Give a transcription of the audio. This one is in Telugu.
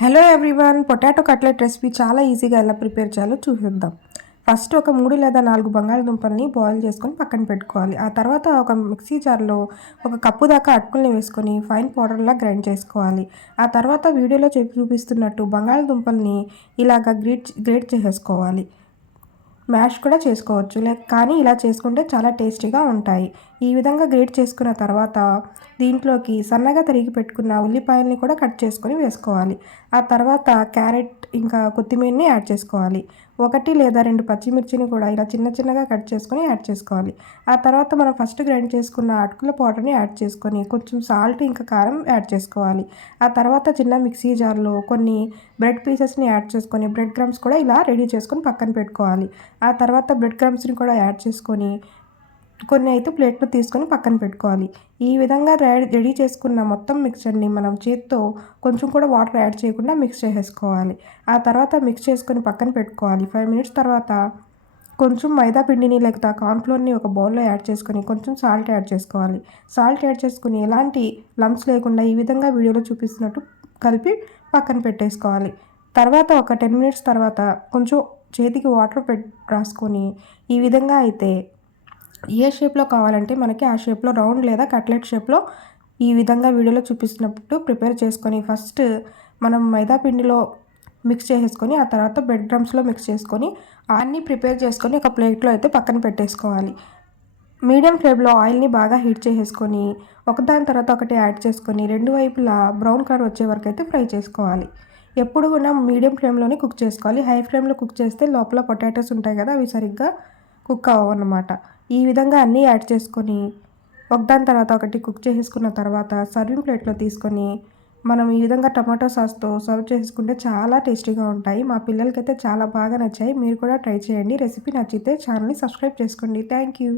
Hello everyone, potato cutlet recipe చాలా ఈజీగా ఎలా ప్రిపేర్ చేయాలో చూసేద్దాం. ఫస్ట్ ఒక 3 లేదా 4 బంగాళదుంపల్ని బాయిల్ చేసుకొని పక్కన పెట్టుకోవాలి. ఆ తర్వాత ఒక మిక్సీ జార్లో ఒక కప్పు దాకా అటుకుల్ని వేసుకొని ఫైన్ పౌడర్లా గ్రైండ్ చేసుకోవాలి. ఆ తర్వాత వీడియోలో చూపిస్తున్నట్టు బంగాళదుంపల్ని ఇలాగ గ్రేట్ చేసేసుకోవాలి. మ్యాష్ కూడా చేసుకోవచ్చు కానీ ఇలా చేసుకుంటే చాలా టేస్టీగా ఉంటాయి. ఈ విధంగా గ్రేట్ చేసుకున్న తర్వాత దీంట్లోకి సన్నగా తరిగి పెట్టుకున్న ఉల్లిపాయల్ని కూడా కట్ చేసుకొని వేసుకోవాలి. ఆ తర్వాత క్యారెట్ ఇంకా కొత్తిమీరని యాడ్ చేసుకోవాలి. 1 లేదా 2 పచ్చిమిర్చిని కూడా ఇలా చిన్న చిన్నగా కట్ చేసుకొని యాడ్ చేసుకోవాలి. ఆ తర్వాత మనం ఫస్ట్ గ్రైండ్ చేసుకున్న అటుకుల పౌడర్ని యాడ్ చేసుకొని కొంచెం సాల్ట్ ఇంకా కారం యాడ్ చేసుకోవాలి. ఆ తర్వాత చిన్న మిక్సీ జార్లో కొన్ని బ్రెడ్ పీసెస్ని యాడ్ చేసుకొని బ్రెడ్ క్రమ్స్ కూడా ఇలా రెడీ చేసుకొని పక్కన పెట్టుకోవాలి. ఆ తర్వాత బ్రెడ్ క్రమ్స్ని కూడా యాడ్ చేసుకొని కొన్ని అయితే ప్లేట్లో తీసుకొని పక్కన పెట్టుకోవాలి. ఈ విధంగా రెడీ చేసుకున్న మొత్తం మిక్చర్ని మనం చేత్తో కొంచెం కూడా వాటర్ యాడ్ చేయకుండా మిక్స్ చేసేసుకోవాలి. ఆ తర్వాత మిక్స్ చేసుకొని పక్కన పెట్టుకోవాలి. 5 మినిట్స్ తర్వాత కొంచెం మైదా పిండిని లేకపోతే కార్న్‌ఫ్లోర్‌ని ఒక బౌల్‌లో యాడ్ చేసుకొని కొంచెం సాల్ట్ యాడ్ చేసుకోవాలి. సాల్ట్ యాడ్ చేసుకొని ఎలాంటి లంప్స్ లేకుండా ఈ విధంగా వీడియోలో చూపిస్తున్నట్టు కలిపి పక్కన పెట్టేసుకోవాలి. తర్వాత ఒక 10 మినిట్స్ తర్వాత కొంచెం చేతికి వాటర్ రాసుకొని ఈ విధంగా అయితే ఏ షేప్లో కావాలంటే మనకి ఆ షేప్లో రౌండ్ లేదా కట్లెట్ షేప్లో ఈ విధంగా వీడియోలో చూపిస్తున్నట్టు ప్రిపేర్ చేసుకొని ఫస్ట్ మనం మైదా పిండిలో మిక్స్ చేసేసుకొని ఆ తర్వాత బ్రెడ్ క్రమ్స్లో మిక్స్ చేసుకొని అన్నీ ప్రిపేర్ చేసుకొని ఒక ప్లేట్లో అయితే పక్కన పెట్టేసుకోవాలి. మీడియం ఫ్లేమ్లో ఆయిల్ని బాగా హీట్ చేసేసుకొని ఒకదాని తర్వాత ఒకటి యాడ్ చేసుకొని రెండు వైపులా బ్రౌన్ కలర్ వచ్చే వరకు అయితే ఫ్రై చేసుకోవాలి. ఎప్పుడు కూడా మీడియం ఫ్లేమ్లోనే కుక్ చేసుకోవాలి. హై ఫ్లేమ్లో కుక్ చేస్తే లోపల పొటాటోస్ ఉంటాయి కదా, అవి సరిగ్గా కుక్ అవ్వన్నమాట. ఈ విధంగా అన్నీ యాడ్ చేసుకొని ఒకదాని తర్వాత ఒకటి కుక్ చేసేసుకున్న తర్వాత సర్వింగ్ ప్లేట్లో తీసుకొని మనం ఈ విధంగా టమాటో సాస్తో సర్వ్ చేసుకుంటే చాలా టేస్టీగా ఉంటాయి. మా పిల్లలకైతే చాలా బాగా నచ్చాయి. మీరు కూడా ట్రై చేయండి. రెసిపీ నచ్చితే ఛానల్ని సబ్స్క్రైబ్ చేసుకోండి. Thank you.